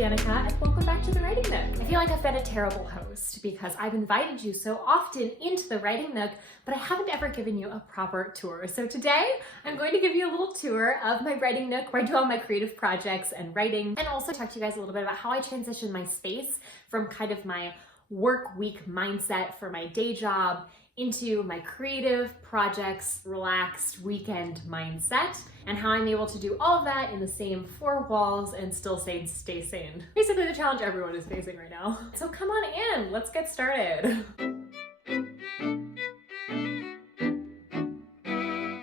Danica, and welcome back to the Writing Nook. I feel like I've been a terrible host because I've invited you so often into the Writing Nook, but I haven't ever given you a proper tour. So today, I'm going to give you a little tour of my Writing Nook where I do all my creative projects and writing, and also talk to you guys a little bit about how I transition my space from kind of my work week mindset for my day job into my creative projects, relaxed weekend mindset, and how I'm able to do all of that in the same four walls and still stay sane. Basically the challenge everyone is facing right now. So come on in, let's get started.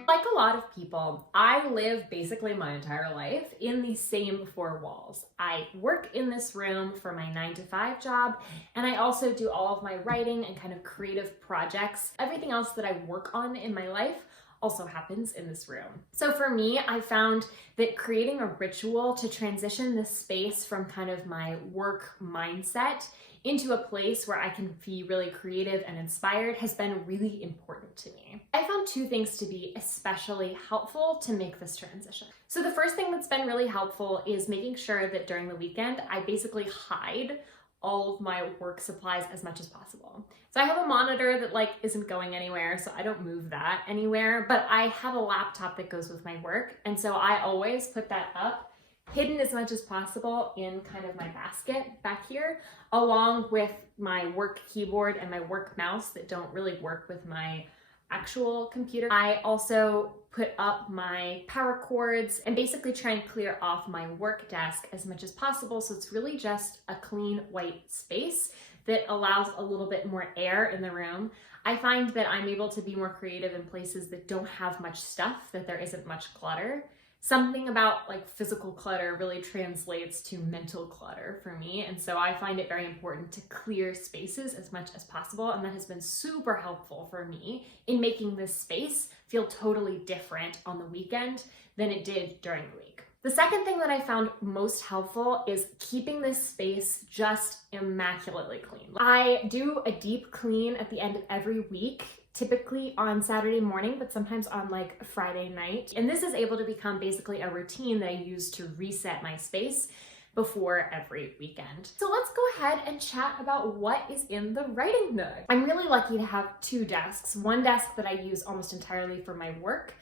Like a lot of people, I live basically my entire life in the same four walls. I work in this room for my 9-to-5 job, and I also do all of my writing and kind of creative projects. Everything else that I work on in my life also happens in this room. So for me, I found that creating a ritual to transition this space from kind of my work mindset into a place where I can be really creative and inspired has been really important to me. I found two things to be especially helpful to make this transition. So the first thing that's been really helpful is making sure that during the weekend, I basically hide all of my work supplies as much as possible. So I have a monitor that isn't going anywhere, so I don't move that anywhere, but I have a laptop that goes with my work, and so I always put that up hidden as much as possible in kind of my basket back here, along with my work keyboard and my work mouse that don't really work with my actual computer. I also put up my power cords and basically try and clear off my work desk as much as possible, so it's really just a clean white space that allows a little bit more air in the room. I find that I'm able to be more creative in places that don't have much stuff, that there isn't much clutter. Something about physical clutter really translates to mental clutter for me, and so I find it very important to clear spaces as much as possible, and that has been super helpful for me in making this space feel totally different on the weekend than it did during the week. The second thing that I found most helpful is keeping this space just immaculately clean. I do a deep clean at the end of every week, typically on Saturday morning, but sometimes on Friday night. And this is able to become basically a routine that I use to reset my space before every weekend. So let's go ahead and chat about what is in the Writing Nook. I'm really lucky to have two desks. One desk that I use almost entirely for my work,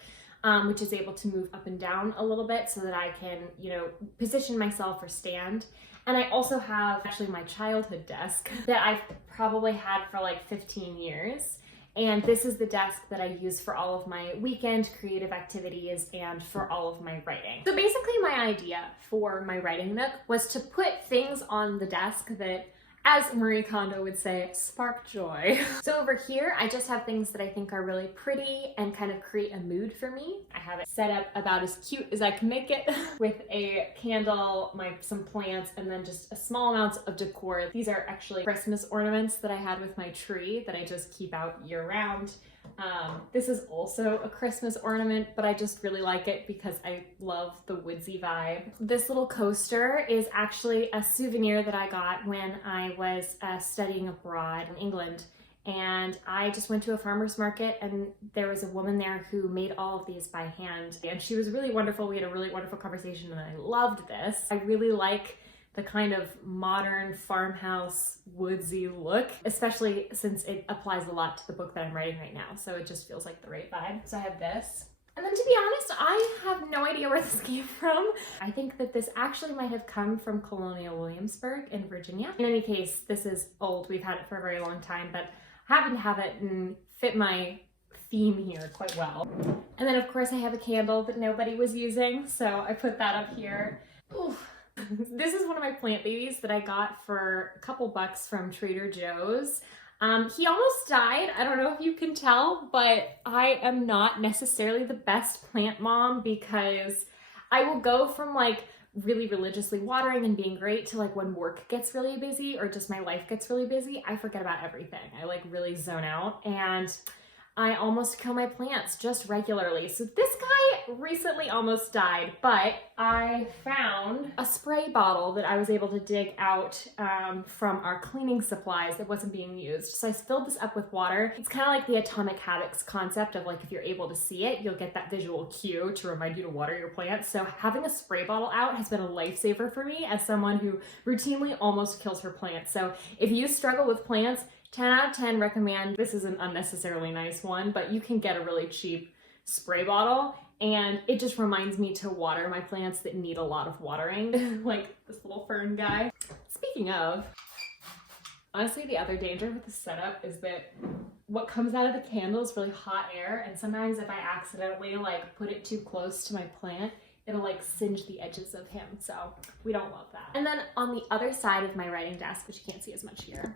which is able to move up and down a little bit so that I can, position myself or stand. And I also have actually my childhood desk that I've probably had for 15 years. And this is the desk that I use for all of my weekend creative activities and for all of my writing. So basically my idea for my Writing Nook was to put things on the desk that, as Marie Kondo would say, spark joy. So over here, I just have things that I think are really pretty and kind of create a mood for me. I have it set up about as cute as I can make it with a candle, some plants, and then just a small amount of decor. These are actually Christmas ornaments that I had with my tree that I just keep out year round. This is also a Christmas ornament, but I just really like it because I love the woodsy vibe. This little coaster is actually a souvenir that I got when I was studying abroad in England. And I just went to a farmer's market, and there was a woman there who made all of these by hand. And she was really wonderful. We had a really wonderful conversation, and I loved this. I really like the kind of modern farmhouse woodsy look, especially since it applies a lot to the book that I'm writing right now. So it just feels like the right vibe. So I have this. And then to be honest, I have no idea where this came from. I think that this actually might have come from Colonial Williamsburg in Virginia. In any case, this is old. We've had it for a very long time, but I happen to have it and fit my theme here quite well. And then of course I have a candle that nobody was using, so I put that up here. Ooh. This is one of my plant babies that I got for a couple bucks from Trader Joe's. He almost died. I don't know if you can tell, but I am not necessarily the best plant mom because I will go from really religiously watering and being great to when work gets really busy or just my life gets really busy, I forget about everything. I really zone out, and I almost kill my plants just regularly. So this guy recently almost died, but I found a spray bottle that I was able to dig out from our cleaning supplies that wasn't being used. So I filled this up with water. It's kind of like the Atomic Habits concept of like, if you're able to see it, you'll get that visual cue to remind you to water your plants. So having a spray bottle out has been a lifesaver for me as someone who routinely almost kills her plants. So if you struggle with plants, 10 out of 10 recommend. This is an unnecessarily nice one, but you can get a really cheap spray bottle, and it just reminds me to water my plants that need a lot of watering, like this little fern guy. Speaking of, honestly, the other danger with this setup is that what comes out of the candle is really hot air, and sometimes if I accidentally like put it too close to my plant, it'll like singe the edges of him, so we don't love that. And then on the other side of my writing desk, which you can't see as much here,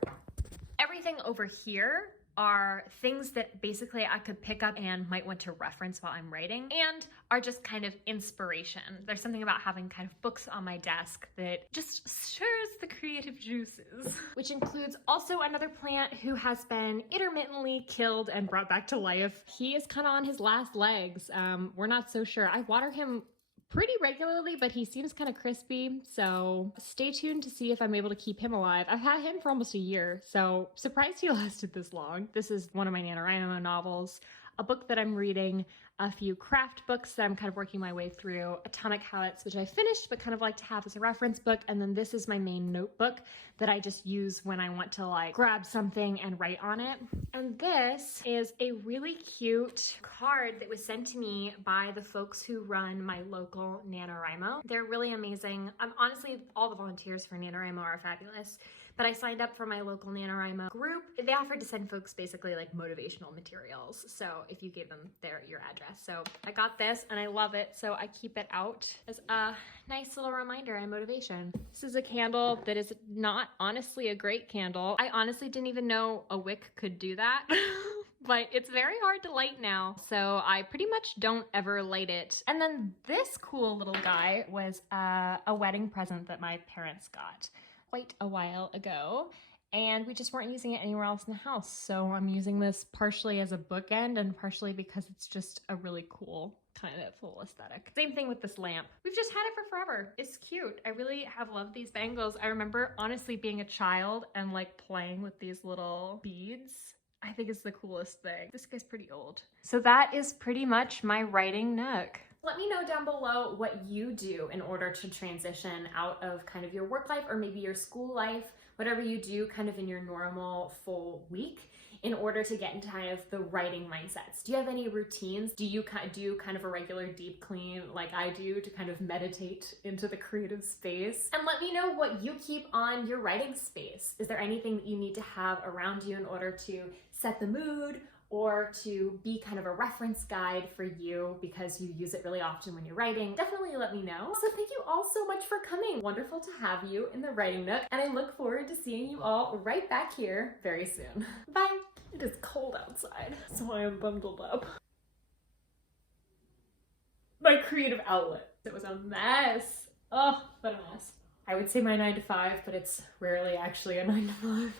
everything over here are things that basically I could pick up and might want to reference while I'm writing, and are just kind of inspiration. There's something about having kind of books on my desk that just stirs the creative juices. Which includes also another plant who has been intermittently killed and brought back to life. He is kind of on his last legs. We're not so sure. I water him pretty regularly, but he seems kind of crispy, so stay tuned to see if I'm able to keep him alive. I've had him for almost a year, so surprised he lasted this long. This is one of my NaNoWriMo novels, a book that I'm reading, a few craft books that I'm kind of working my way through, Atomic Habits, which I finished but kind of like to have as a reference book, and then this is my main notebook that I just use when I want to like grab something and write on it. And this is a really cute card that was sent to me by the folks who run my local NaNoWriMo. They're really amazing. Honestly, all the volunteers for NaNoWriMo are fabulous. But I signed up for my local NaNoWriMo group. They offered to send folks basically like motivational materials. So if you gave them your address. So I got this and I love it. So I keep it out as a nice little reminder and motivation. This is a candle that is not honestly a great candle. I honestly didn't even know a wick could do that. But it's very hard to light now, so I pretty much don't ever light it. And then this cool little guy was a wedding present that my parents got quite a while ago, and we just weren't using it anywhere else in the house. So I'm using this partially as a bookend and partially because it's just a really cool kind of little aesthetic. Same thing with this lamp. We've just had it for forever. It's cute. I really have loved these bangles. I remember honestly being a child and like playing with these little beads. I think it's the coolest thing. This guy's pretty old. So that is pretty much my writing nook. Let me know down below what you do in order to transition out of kind of your work life or maybe your school life, whatever you do kind of in your normal full week in order to get into kind of the writing mindsets. Do you have any routines? Do you do kind of a regular deep clean like I do to kind of meditate into the creative space? And let me know what you keep on your writing space. Is there anything that you need to have around you in order to set the mood or to be kind of a reference guide for you because you use it really often when you're writing? Definitely let me know. So thank you all so much for coming. Wonderful to have you in the writing nook, and I look forward to seeing you all right back here very soon. Bye. It is cold outside, so I am bundled up. My creative outlet. It was a mess. Oh, what a mess. I would say my 9 to 5, but it's rarely actually a 9 to 5.